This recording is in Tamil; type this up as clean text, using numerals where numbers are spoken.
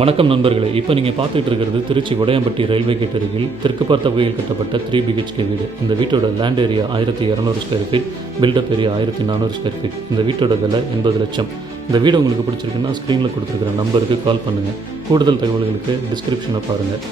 வணக்கம் நண்பர்களே. இப்போ நீங்கள் பார்த்துட்டு இருக்கிறது திருச்சி உடையாம்பட்டி ரயில்வே கேட் அருகில் தெற்கு பார்த்த வகையில் கட்டப்பட்ட 3 BHK வீடு. இந்த வீட்டோட land area 1200 square feet, build up area 1400 square feet. இந்த வீட்டோட விலை 80 லட்சம். இந்த வீடு உங்களுக்கு பிடிச்சிருக்குன்னா ஸ்க்ரீனில் கொடுத்துருக்கிற நம்பருக்கு கால் பண்ணுங்கள். கூடுதல் தகவல்களுக்கு டிஸ்கிரிப்ஷனை பாருங்கள்.